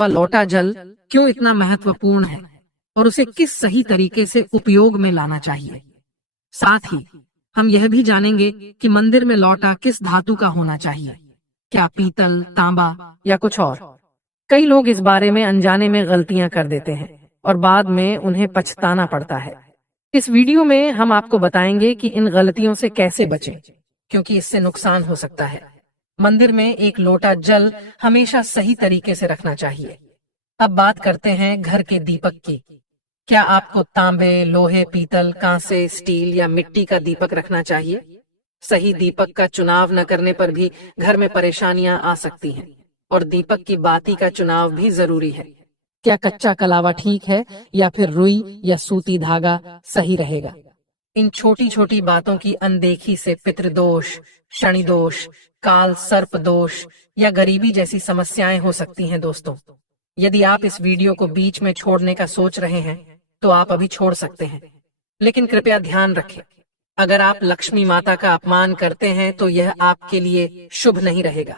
वह लौटा जल क्यों इतना महत्वपूर्ण है और उसे किस सही तरीके से उपयोग में लाना चाहिए। साथ ही हम यह भी जानेंगे कि मंदिर में लौटा किस धातु का होना चाहिए, क्या पीतल, तांबा या कुछ और। कई लोग इस बारे में अनजाने में गलतियां कर देते हैं और बाद में उन्हें पछताना पड़ता है। इस वीडियो में हम आपको बताएंगे कि इन गलतियों से कैसे बचें, क्योंकि इससे नुकसान हो सकता है। मंदिर में एक लोटा जल हमेशा सही तरीके से रखना चाहिए। अब बात करते हैं घर के दीपक की। क्या आपको तांबे, लोहे, पीतल, कांसे, स्टील या मिट्टी का दीपक रखना चाहिए? सही दीपक का चुनाव न करने पर भी घर में परेशानियां आ सकती हैं और दीपक की बाती का चुनाव भी जरूरी है। क्या कच्चा कलावा ठीक है या फिर रुई या सूती धागा सही रहेगा? इन छोटी छोटी बातों की अनदेखी से पितृदोष, शनि दोष, काल सर्प दोष या गरीबी जैसी समस्याएं हो सकती हैं। दोस्तों, यदि आप इस वीडियो को बीच में छोड़ने का सोच रहे हैं तो आप अभी छोड़ सकते हैं, लेकिन कृपया ध्यान रखें, अगर आप लक्ष्मी माता का अपमान करते हैं तो यह आपके लिए शुभ नहीं रहेगा।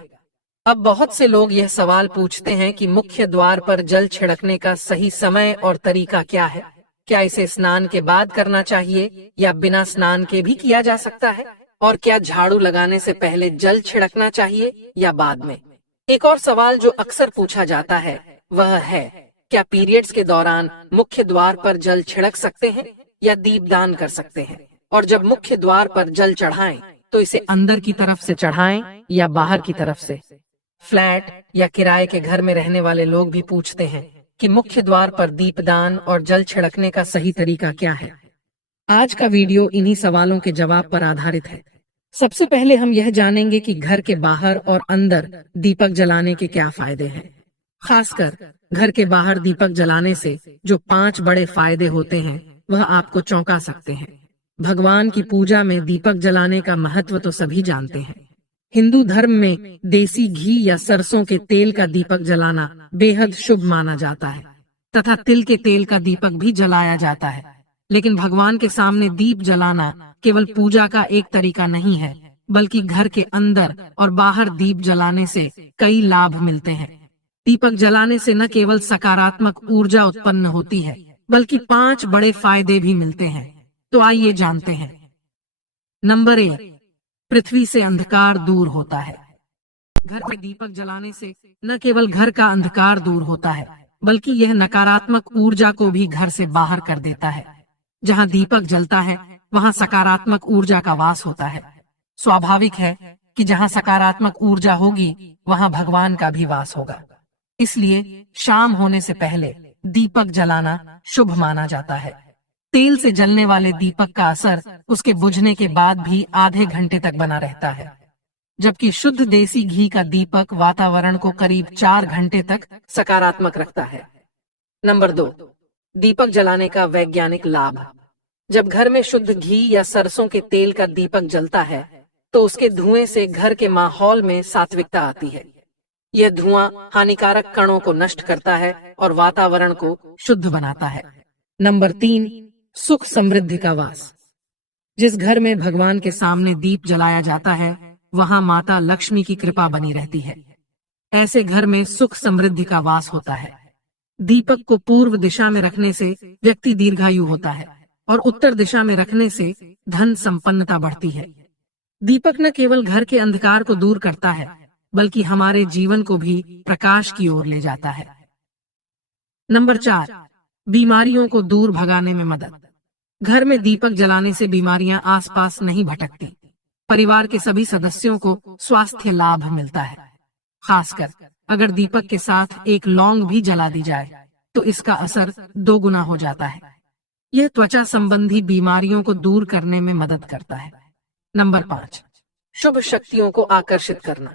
अब बहुत से लोग यह सवाल पूछते हैं कि मुख्य द्वार पर जल छिड़कने का सही समय और तरीका क्या है। क्या इसे स्नान के बाद करना चाहिए या बिना स्नान के भी किया जा सकता है? और क्या झाड़ू लगाने से पहले जल छिड़कना चाहिए या बाद में? एक और सवाल जो अक्सर पूछा जाता है वह है, क्या पीरियड्स के दौरान मुख्य द्वार पर जल छिड़क सकते हैं या दीपदान कर सकते हैं? और जब मुख्य द्वार पर जल चढ़ाएं तो इसे अंदर की तरफ से चढ़ाएं या बाहर की तरफ से? फ्लैट या किराए के घर में रहने वाले लोग भी पूछते हैं कि मुख्य द्वार पर दीपदान और जल छिड़कने का सही तरीका क्या है। आज का वीडियो इन्हीं सवालों के जवाब पर आधारित है। सबसे पहले हम यह जानेंगे कि घर के बाहर और अंदर दीपक जलाने के क्या फायदे हैं। खासकर घर के बाहर दीपक जलाने से जो 5 बड़े फायदे होते हैं वह आपको चौंका सकते हैं। भगवान की पूजा में दीपक जलाने का महत्व तो सभी जानते हैं। हिंदू धर्म में देसी घी या सरसों के तेल का दीपक जलाना बेहद शुभ माना जाता है तथा तिल के तेल का दीपक भी जलाया जाता है। लेकिन भगवान के सामने दीप जलाना केवल पूजा का एक तरीका नहीं है, बल्कि घर के अंदर और बाहर दीप जलाने से कई लाभ मिलते हैं। दीपक जलाने से न केवल सकारात्मक ऊर्जा उत्पन्न होती है, बल्कि 5 बड़े फायदे भी मिलते हैं। तो आइए जानते हैं। नंबर 1, पृथ्वी से अंधकार दूर होता है। घर में दीपक जलाने से न केवल घर का अंधकार दूर होता है, बल्कि यह नकारात्मक ऊर्जा को भी घर से बाहर कर देता है। जहां दीपक जलता है वहां सकारात्मक ऊर्जा का वास होता है। स्वाभाविक है कि जहां सकारात्मक ऊर्जा होगी वहां भगवान का भी वास होगा। इसलिए शाम होने से पहले दीपक जलाना शुभ माना जाता है। तेल से जलने वाले दीपक का असर उसके बुझने के बाद भी आधे घंटे तक बना रहता है, जबकि शुद्ध देसी घी का दीपक वातावरण को करीब 4 घंटे तक सकारात्मक रखता है। नंबर 2, दीपक जलाने का वैज्ञानिक लाभ। जब घर में शुद्ध घी या सरसों के तेल का दीपक जलता है तो उसके धुएं से घर के माहौल में सात्विकता आती है। यह धुआं हानिकारक कणों को नष्ट करता है और वातावरण को शुद्ध बनाता है। नंबर 3, सुख समृद्धि का वास। जिस घर में भगवान के सामने दीप जलाया जाता है वहां माता लक्ष्मी की कृपा बनी रहती है। ऐसे घर में सुख समृद्धि का वास होता है। दीपक को पूर्व दिशा में रखने से व्यक्ति दीर्घायु होता है और उत्तर दिशा में रखने से धन संपन्नता बढ़ती है। दीपक न केवल घर के अंधकार को दूर करता है, बल्कि हमारे जीवन को भी प्रकाश की ओर ले जाता है। नंबर 4, बीमारियों को दूर भगाने में मदद। घर में दीपक जलाने से बीमारियां आसपास नहीं भटकती। परिवार के सभी सदस्यों को स्वास्थ्य लाभ मिलता है। खासकर अगर दीपक के साथ एक लौंग भी जला दी जाए तो इसका असर 2 गुना हो जाता है। यह त्वचा संबंधी बीमारियों को दूर करने में मदद करता है। नंबर 5, शुभ शक्तियों को आकर्षित करना।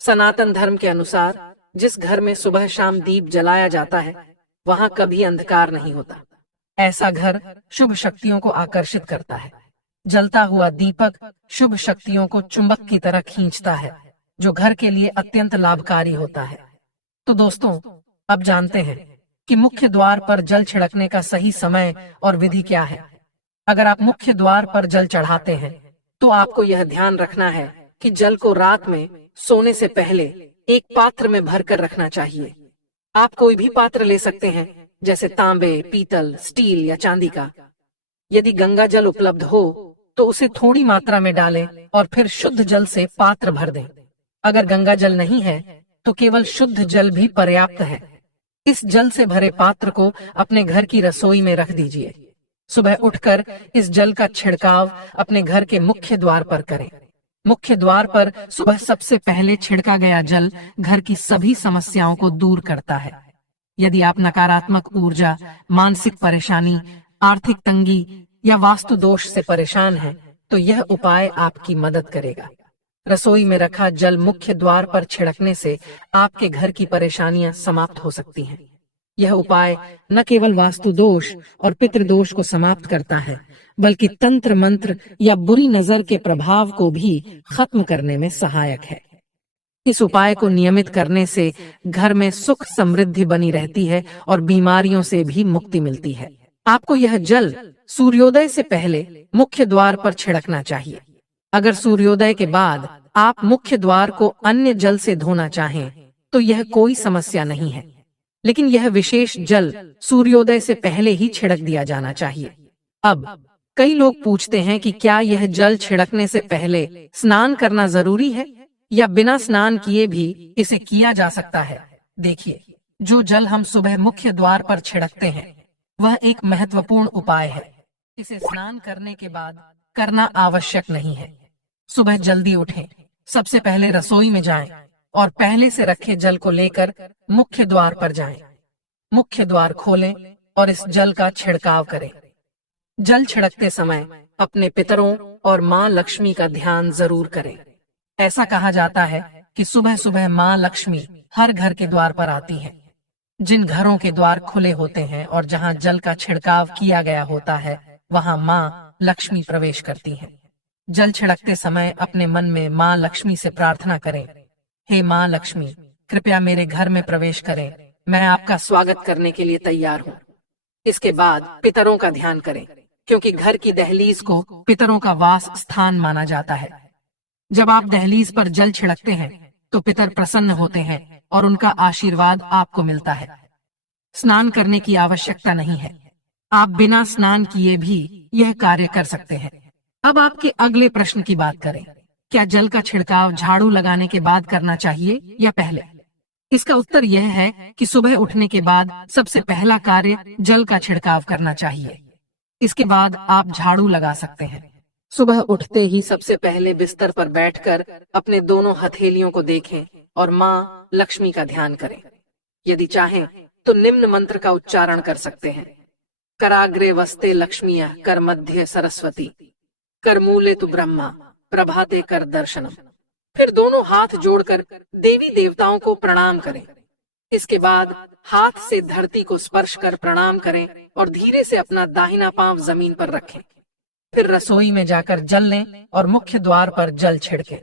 सनातन धर्म के अनुसार जिस घर में सुबह शाम दीप जलाया जाता है वहां कभी अंधकार नहीं होता। ऐसा घर शुभ शक्तियों को आकर्षित करता है। जलता हुआ दीपक शुभ शक्तियों को चुंबक की तरह खींचता है, जो घर के लिए अत्यंत लाभकारी होता है। तो दोस्तों, अब जानते हैं कि मुख्य द्वार पर जल छिड़कने का सही समय और विधि क्या है। अगर आप मुख्य द्वार पर जल चढ़ाते हैं तो आपको यह ध्यान रखना है कि जल को रात में सोने से पहले एक पात्र में भरकर रखना चाहिए। आप कोई भी पात्र ले सकते हैं, जैसे तांबे, पीतल, स्टील या चांदी का। यदि गंगा जल उपलब्ध हो तो उसे थोड़ी मात्रा में डालें और फिर शुद्ध जल से पात्र भर दें। अगर गंगा जल नहीं है तो केवल शुद्ध जल भी पर्याप्त है। इस जल से भरे पात्र को अपने घर की रसोई में रख दीजिए। सुबह उठकर इस जल का छिड़काव अपने घर के मुख्य द्वार पर करें। मुख्य द्वार पर सुबह सबसे पहले छिड़का गया जल घर की सभी समस्याओं को दूर करता है। यदि आप नकारात्मक ऊर्जा, मानसिक परेशानी, आर्थिक तंगी या वास्तु दोष से परेशान हैं, तो यह उपाय आपकी मदद करेगा। रसोई में रखा जल मुख्य द्वार पर छिड़कने से आपके घर की परेशानियां समाप्त हो सकती हैं। यह उपाय न केवल वास्तु दोष और पितृदोष को समाप्त करता है, बल्कि तंत्र मंत्र या बुरी नजर के प्रभाव को भी खत्म करने में सहायक है। इस उपाय को नियमित करने से घर में सुख समृद्धि बनी रहती है और बीमारियों से भी मुक्ति मिलती है। आपको यह जल सूर्योदय से पहले मुख्य द्वार पर छिड़कना चाहिए। अगर सूर्योदय के बाद आप मुख्य द्वार को अन्य जल से धोना चाहें तो यह कोई समस्या नहीं है, लेकिन यह विशेष जल सूर्योदय से पहले ही छिड़क दिया जाना चाहिए। अब कई लोग पूछते हैं कि क्या यह जल छिड़कने से पहले स्नान करना जरूरी है या बिना स्नान किए भी इसे किया जा सकता है। देखिए, जो जल हम सुबह मुख्य द्वार पर छिड़कते हैं वह एक महत्वपूर्ण उपाय है। इसे स्नान करने के बाद करना आवश्यक नहीं है। सुबह जल्दी उठें, सबसे पहले रसोई में जाएं और पहले से रखे जल को लेकर मुख्य द्वार पर जाएं। मुख्य द्वार खोलें और इस जल का छिड़काव करें। जल छिड़कते समय अपने पितरों और माँ लक्ष्मी का ध्यान जरूर करें। ऐसा कहा जाता है कि सुबह सुबह माँ लक्ष्मी हर घर के द्वार पर आती हैं। जिन घरों के द्वार खुले होते हैं और जहाँ जल का छिड़काव किया गया होता है, वहाँ माँ लक्ष्मी प्रवेश करती हैं। जल छिड़कते समय अपने मन में माँ लक्ष्मी से प्रार्थना करें, हे माँ लक्ष्मी, कृपया मेरे घर में प्रवेश करें, मैं आपका स्वागत करने के लिए तैयार हूँ। इसके बाद पितरों का ध्यान करें, क्योंकि घर की दहलीज को पितरों का वास स्थान माना जाता है। जब आप दहलीज पर जल छिड़कते हैं तो पितर प्रसन्न होते हैं और उनका आशीर्वाद आपको मिलता है। स्नान करने की आवश्यकता नहीं है, आप बिना स्नान किए भी यह कार्य कर सकते हैं। अब आपके अगले प्रश्न की बात करें, क्या जल का छिड़काव झाड़ू लगाने के बाद करना चाहिए या पहले? इसका उत्तर यह है कि सुबह उठने के बाद सबसे पहला कार्य जल का छिड़काव करना चाहिए। इसके बाद आप झाड़ू लगा सकते हैं। सुबह उठते ही सबसे पहले बिस्तर पर बैठकर अपने दोनों हथेलियों को देखें और माँ लक्ष्मी का ध्यान करें। यदि चाहें तो निम्न मंत्र का उच्चारण कर सकते हैं। कराग्रे वस्ते लक्ष्मीया, कर मध्य सरस्वती, कर मूले तु ब्रह्मा, प्रभाते कर दर्शनम। फिर दोनों हाथ जोड़कर देवी देवताओं को प्रणाम करें। इसके बाद हाथ से धरती को स्पर्श कर प्रणाम करें और धीरे से अपना दाहिना पांव जमीन पर रखें। फिर रसोई में जाकर जल लें और मुख्य द्वार पर जल छिड़कें।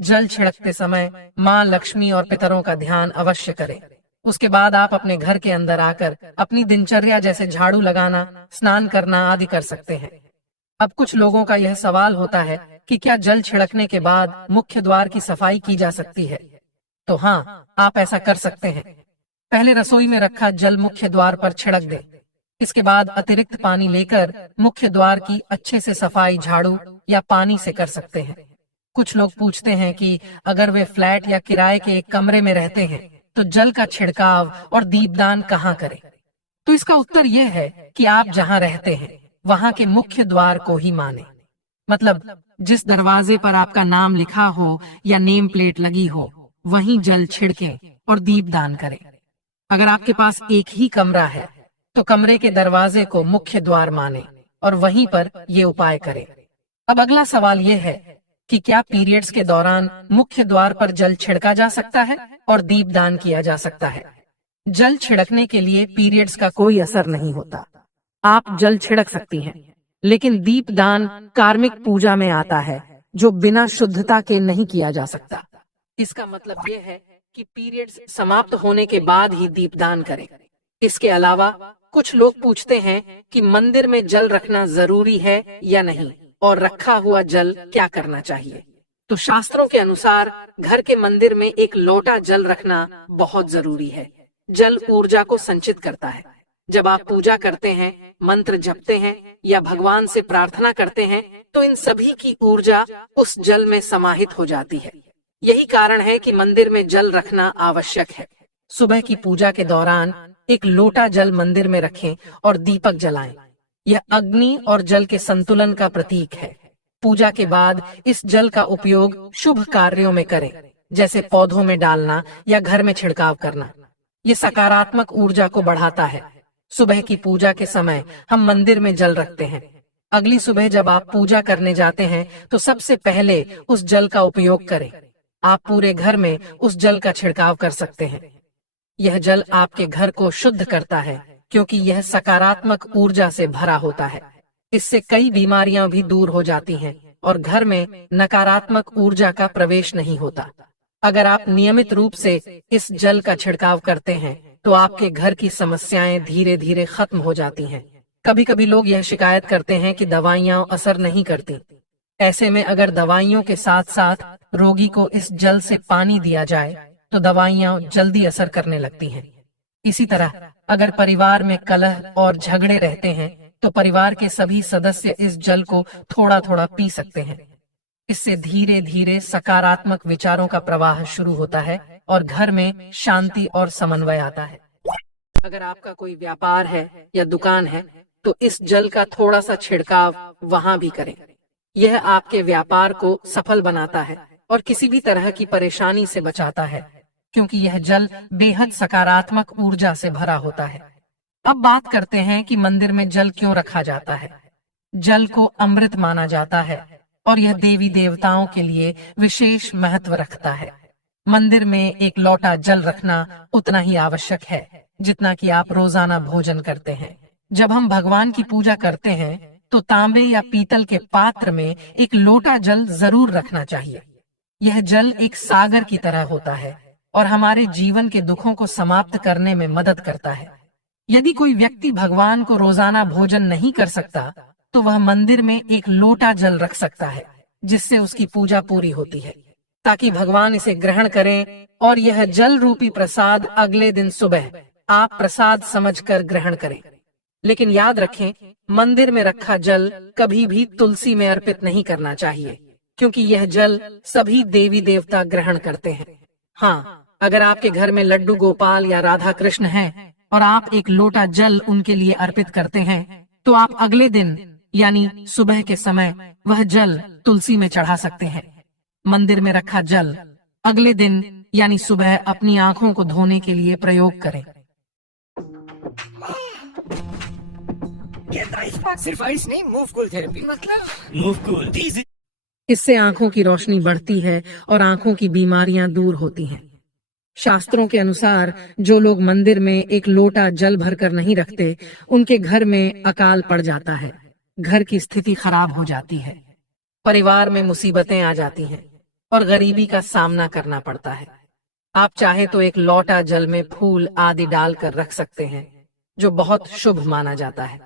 जल छिड़कते समय माँ लक्ष्मी और पितरों का ध्यान अवश्य करें। उसके बाद आप अपने घर के अंदर आकर अपनी दिनचर्या जैसे झाड़ू लगाना, स्नान करना आदि कर सकते हैं। अब कुछ लोगों का यह सवाल होता है कि क्या जल छिड़कने के बाद मुख्य द्वार की सफाई की जा सकती है? तो हाँ, आप ऐसा कर सकते हैं। पहले रसोई में रखा जल मुख्य द्वार पर छिड़क दें। इसके बाद अतिरिक्त पानी लेकर मुख्य द्वार की अच्छे से सफाई झाड़ू या पानी से कर सकते हैं। कुछ लोग पूछते हैं कि अगर वे फ्लैट या किराए के एक कमरे में रहते हैं तो जल का छिड़काव और दीपदान कहाँ करें? तो इसका उत्तर यह है कि आप जहाँ रहते हैं वहाँ के मुख्य द्वार को ही माने। मतलब जिस दरवाजे पर आपका नाम लिखा हो या नेम प्लेट लगी हो, वहीं जल छिड़कें और दीपदान करें। अगर आपके पास एक ही कमरा है तो कमरे के दरवाजे को मुख्य द्वार माने और वहीं पर ये उपाय करें। अब अगला सवाल ये है कि क्या पीरियड्स के दौरान मुख्य द्वार पर जल छिड़का जा सकता है और दीपदान किया जा सकता है? जल छिड़कने के लिए पीरियड्स का कोई असर नहीं होता। आप जल छिड़क सकती हैं, लेकिन दीपदान कार्मिक पूजा में आता है जो बिना शुद्धता के नहीं किया जा सकता। इसका मतलब ये है कि पीरियड्स समाप्त होने के बाद ही दीपदान करें। इसके अलावा कुछ लोग पूछते हैं कि मंदिर में जल रखना जरूरी है या नहीं और रखा हुआ जल क्या करना चाहिए। तो शास्त्रों के अनुसार घर के मंदिर में एक लोटा जल रखना बहुत जरूरी है। जल ऊर्जा को संचित करता है। जब आप पूजा करते हैं, मंत्र जपते हैं या भगवान से प्रार्थना करते हैं, तो इन सभी की ऊर्जा उस जल में समाहित हो जाती है। यही कारण है कि मंदिर में जल रखना आवश्यक है। सुबह की पूजा के दौरान एक लोटा जल मंदिर में रखें और दीपक जलाएं। यह अग्नि और जल के संतुलन का प्रतीक है। पूजा के बाद इस जल का उपयोग शुभ कार्यों में करें, जैसे पौधों में डालना या घर में छिड़काव करना। ये सकारात्मक ऊर्जा को बढ़ाता है। सुबह की पूजा के समय हम मंदिर में जल रखते हैं। अगली सुबह जब आप पूजा करने जाते हैं तो सबसे पहले उस जल का उपयोग करें। आप पूरे घर में उस जल का छिड़काव कर सकते हैं। यह जल आपके घर को शुद्ध करता है, क्योंकि यह सकारात्मक ऊर्जा से भरा होता है। इससे कई बीमारियां भी दूर हो जाती हैं और घर में नकारात्मक ऊर्जा का प्रवेश नहीं होता। अगर आप नियमित रूप से इस जल का छिड़काव करते हैं तो आपके घर की समस्याएं धीरे धीरे खत्म हो जाती हैं। कभी कभी लोग यह शिकायत करते हैं कि दवाइयां असर नहीं करती। ऐसे में अगर दवाइयों के साथ साथ रोगी को इस जल से पानी दिया जाए तो दवाइयां जल्दी असर करने लगती हैं। इसी तरह अगर परिवार में कलह और झगड़े रहते हैं तो परिवार के सभी सदस्य इस जल को थोड़ा थोड़ा पी सकते हैं। इससे धीरे धीरे सकारात्मक विचारों का प्रवाह शुरू होता है और घर में शांति और समन्वय आता है। अगर आपका कोई व्यापार है या दुकान है तो इस जल का थोड़ा सा छिड़काव वहां भी करें। यह आपके व्यापार को सफल बनाता है और किसी भी तरह की परेशानी से बचाता है, क्योंकि यह जल बेहद सकारात्मक ऊर्जा से भरा होता है। अब बात करते हैं कि मंदिर में जल क्यों रखा जाता है। जल को अमृत माना जाता है और यह देवी देवताओं के लिए विशेष महत्व रखता है। मंदिर में एक लोटा जल रखना उतना ही आवश्यक है जितना कि आप रोजाना भोजन करते हैं। जब हम भगवान की पूजा करते हैं तो तांबे या पीतल के पात्र में एक लोटा जल जरूर रखना चाहिए। यह जल एक सागर की तरह होता है और हमारे जीवन के दुखों को समाप्त करने में मदद करता है। यदि कोई व्यक्ति भगवान को रोजाना भोजन नहीं कर सकता तो वह मंदिर में एक लोटा जल रख सकता है, जिससे उसकी पूजा पूरी होती है, ताकि भगवान इसे ग्रहण करें और यह जल रूपी प्रसाद अगले दिन सुबह आप प्रसाद समझकर ग्रहण करें। लेकिन याद रखें, मंदिर में रखा जल कभी भी तुलसी में अर्पित नहीं करना चाहिए, क्योंकि यह जल सभी देवी देवता ग्रहण करते हैं। हाँ, अगर आपके घर में लड्डू गोपाल या राधा कृष्ण हैं और आप एक लोटा जल उनके लिए अर्पित करते हैं, तो आप अगले दिन यानी सुबह के समय वह जल तुलसी में चढ़ा सकते हैं। मंदिर में रखा जल अगले दिन यानी सुबह अपनी आंखों को धोने के लिए प्रयोग करें। सिर्फ आइस नहीं, मूव कूल थेरेपी मतलब मूव कूल। इससे आंखों की रोशनी बढ़ती है और आंखों की बीमारियां दूर होती हैं। शास्त्रों के अनुसार जो लोग मंदिर में एक लोटा जल भरकर नहीं रखते, उनके घर में अकाल पड़ जाता है, घर की स्थिति खराब हो जाती है, परिवार में मुसीबतें आ जाती हैं और गरीबी का सामना करना पड़ता है। आप चाहे तो एक लोटा जल में फूल आदि डालकर रख सकते हैं, जो बहुत शुभ माना जाता है।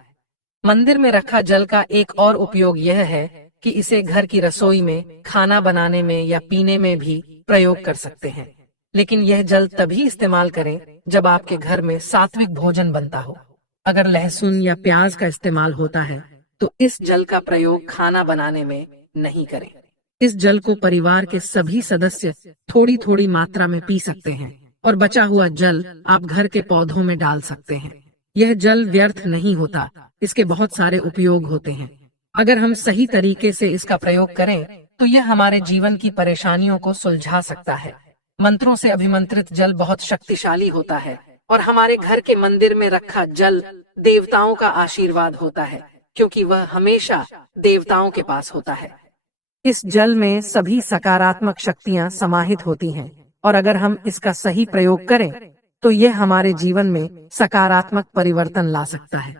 मंदिर में रखा जल का एक और उपयोग यह है कि इसे घर की रसोई में, खाना बनाने में या पीने में भी प्रयोग कर सकते हैं। लेकिन यह जल तभी इस्तेमाल करें जब आपके घर में सात्विक भोजन बनता हो। अगर लहसुन या प्याज का इस्तेमाल होता है तो इस जल का प्रयोग खाना बनाने में नहीं करें। इस जल को परिवार के सभी सदस्य थोड़ी थोड़ी मात्रा में पी सकते हैं और बचा हुआ जल आप घर के पौधों में डाल सकते हैं। यह जल व्यर्थ नहीं होता, इसके बहुत सारे उपयोग होते हैं। अगर हम सही तरीके से इसका प्रयोग करें तो यह हमारे जीवन की परेशानियों को सुलझा सकता है। मंत्रों से अभिमंत्रित जल बहुत शक्तिशाली होता है और हमारे घर के मंदिर में रखा जल देवताओं का आशीर्वाद होता है, क्योंकि वह हमेशा देवताओं के पास होता है। इस जल में सभी सकारात्मक शक्तियां समाहित होती हैं और अगर हम इसका सही प्रयोग करें तो यह हमारे जीवन में सकारात्मक परिवर्तन ला सकता है।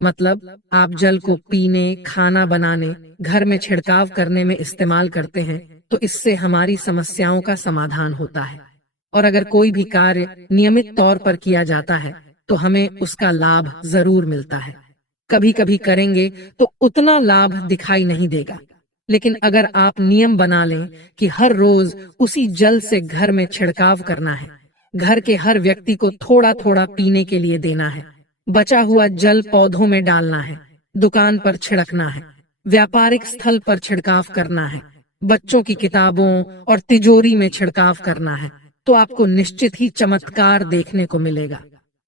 मतलब आप जल को पीने, खाना बनाने, घर में छिड़काव करने में इस्तेमाल करते हैं तो इससे हमारी समस्याओं का समाधान होता है। और अगर कोई भी कार्य नियमित तौर पर किया जाता है तो हमें उसका लाभ जरूर मिलता है। कभी कभी करेंगे तो उतना लाभ दिखाई नहीं देगा, लेकिन अगर आप नियम बना लें कि हर रोज उसी जल से घर में छिड़काव करना है घर के हर व्यक्ति को थोड़ा थोड़ा पीने के लिए देना है। बचा हुआ जल पौधों में डालना है, दुकान पर छिड़कना है, व्यापारिक स्थल पर छिड़काव करना है, बच्चों की किताबों और तिजोरी में छिड़काव करना है, तो आपको निश्चित ही चमत्कार देखने को मिलेगा।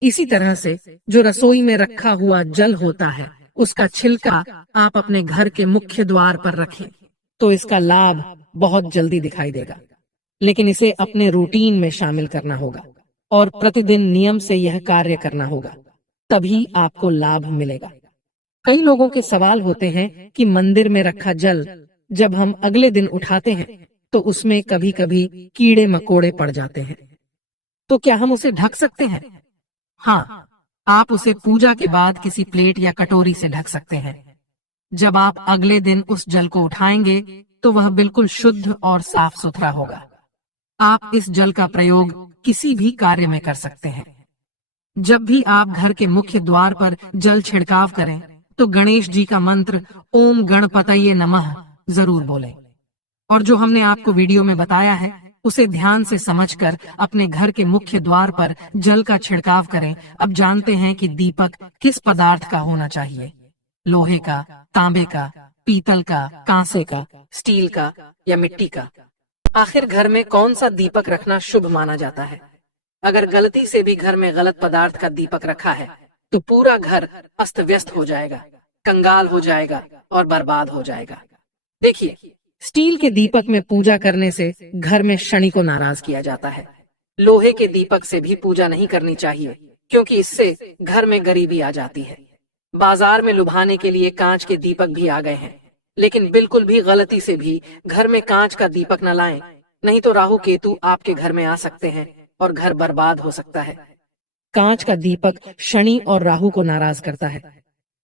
इसी तरह से जो रसोई में रखा हुआ जल होता है, उसका छिलका आप अपने घर के मुख्य द्वार पर रखें, तो इसका लाभ बहुत जल्दी दिखाई देगा। लेकिन इसे अपने रूटीन में शामिल करना होगा और प्रतिदिन नियम से यह कार्य करना होगा, तभी आपको लाभ मिलेगा। कई लोगों के सवाल होते हैं कि मंदिर में रखा जल जब हम अगले दिन उठाते हैं तो उसमें कभी कभी कीड़े मकोड़े पड़ जाते हैं, तो क्या हम उसे ढक सकते हैं? हाँ, आप उसे पूजा के बाद किसी प्लेट या कटोरी से ढक सकते हैं। जब आप अगले दिन उस जल को उठाएंगे तो वह बिल्कुल शुद्ध और साफ सुथरा होगा। आप इस जल का प्रयोग किसी भी कार्य में कर सकते हैं। जब भी आप घर के मुख्य द्वार पर जल छिड़काव करें तो गणेश जी का मंत्र ओम गणपतये नमः जरूर बोलें। और जो हमने आपको वीडियो में बताया है उसे ध्यान से समझकर अपने घर के मुख्य द्वार पर जल का छिड़काव करें। अब जानते हैं कि दीपक किस पदार्थ का होना चाहिए, लोहे का, तांबे का, पीतल का, कांसे का, स्टील का या मिट्टी का। आखिर घर में कौन सा दीपक रखना शुभ माना जाता है? अगर गलती से भी घर में गलत पदार्थ का दीपक रखा है तो पूरा घर अस्त व्यस्त हो जाएगा, कंगाल हो जाएगा और बर्बाद हो जाएगा। देखिए, स्टील के दीपक में पूजा करने से घर में शनि को नाराज किया जाता है। लोहे के दीपक से भी पूजा नहीं करनी चाहिए क्योंकि इससे घर में गरीबी आ जाती है। बाजार में लुभाने के लिए कांच के दीपक भी आ गए हैं, लेकिन बिल्कुल भी गलती से भी घर में कांच का दीपक न लाएं, नहीं तो राहु केतु आपके घर में आ सकते हैं और घर बर्बाद हो सकता है। कांच का दीपक शनि और राहु को नाराज करता है।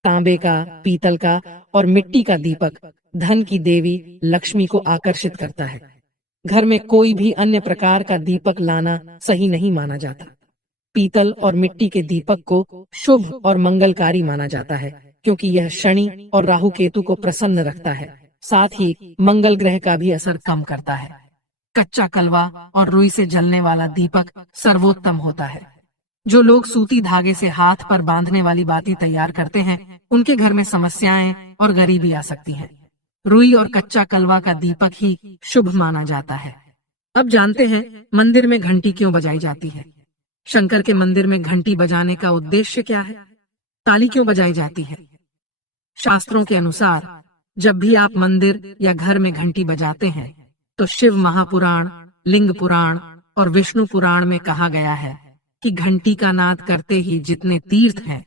तांबे का, पीतल का और मिट्टी का दीपक धन की देवी लक्ष्मी को आकर्षित करता है। घर में कोई भी अन्य प्रकार का दीपक लाना सही नहीं माना जाता। पीतल और मिट्टी के दीपक को शुभ और मंगलकारी माना जाता है क्योंकि यह शनि और राहु केतु को प्रसन्न रखता है, साथ ही मंगल ग्रह का भी असर कम करता है। कच्चा कलवा और रुई से जलने वाला दीपक सर्वोत्तम होता है। जो लोग सूती धागे से हाथ पर बांधने वाली बाती तैयार करते हैं उनके घर में समस्याएं और गरीबी आ सकती है। रुई और कच्चा कलवा का दीपक ही शुभ माना जाता है। अब जानते हैं मंदिर में घंटी क्यों बजाई जाती है। शंकर के मंदिर में घंटी बजाने का उद्देश्य क्या है? ताली क्यों बजाई जाती है? शास्त्रों के अनुसार जब भी आप मंदिर या घर में घंटी बजाते हैं तो शिव महापुराण, लिंग पुराण और विष्णु पुराण में कहा गया है कि घंटी का नाद करते ही जितने तीर्थ हैं,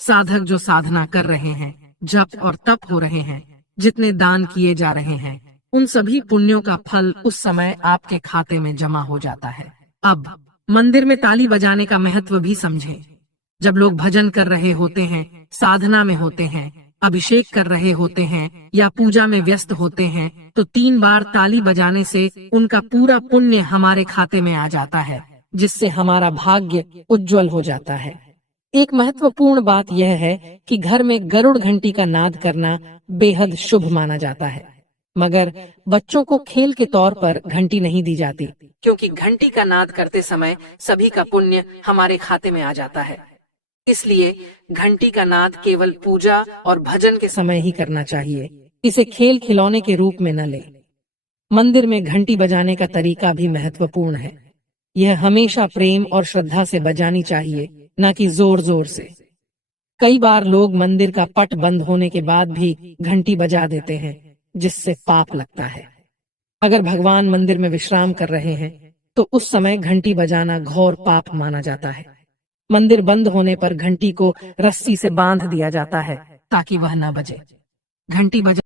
साधक जो साधना कर रहे हैं, जप और तप हो रहे हैं, जितने दान किए जा रहे हैं, उन सभी पुण्यों का फल उस समय आपके खाते में जमा हो जाता है। अब मंदिर में ताली बजाने का महत्व भी समझें। जब लोग भजन कर रहे होते हैं, साधना में होते हैं, अभिषेक कर रहे होते हैं या पूजा में व्यस्त होते हैं तो 3 बार ताली बजाने से उनका पूरा पुण्य हमारे खाते में आ जाता है, जिससे हमारा भाग्य उज्जवल हो जाता है। एक महत्वपूर्ण बात यह है कि घर में गरुड़ घंटी का नाद करना बेहद शुभ माना जाता है, मगर बच्चों को खेल के तौर पर घंटी नहीं दी जाती क्योंकि घंटी का नाद करते समय सभी का पुण्य हमारे खाते में आ जाता है। इसलिए घंटी का नाद केवल पूजा और भजन के समय ही करना चाहिए, इसे खेल खिलौने के रूप में न ले। मंदिर में घंटी बजाने का तरीका भी महत्वपूर्ण है। यह हमेशा प्रेम और श्रद्धा से बजानी चाहिए, न कि जोर जोर से। कई बार लोग मंदिर का पट बंद होने के बाद भी घंटी बजा देते हैं, जिससे पाप लगता है। अगर भगवान मंदिर में विश्राम कर रहे हैं तो उस समय घंटी बजाना घोर पाप माना जाता है। मंदिर बंद होने पर घंटी को रस्सी से बांध दिया जाता है ताकि वह न बजे। घंटी बजा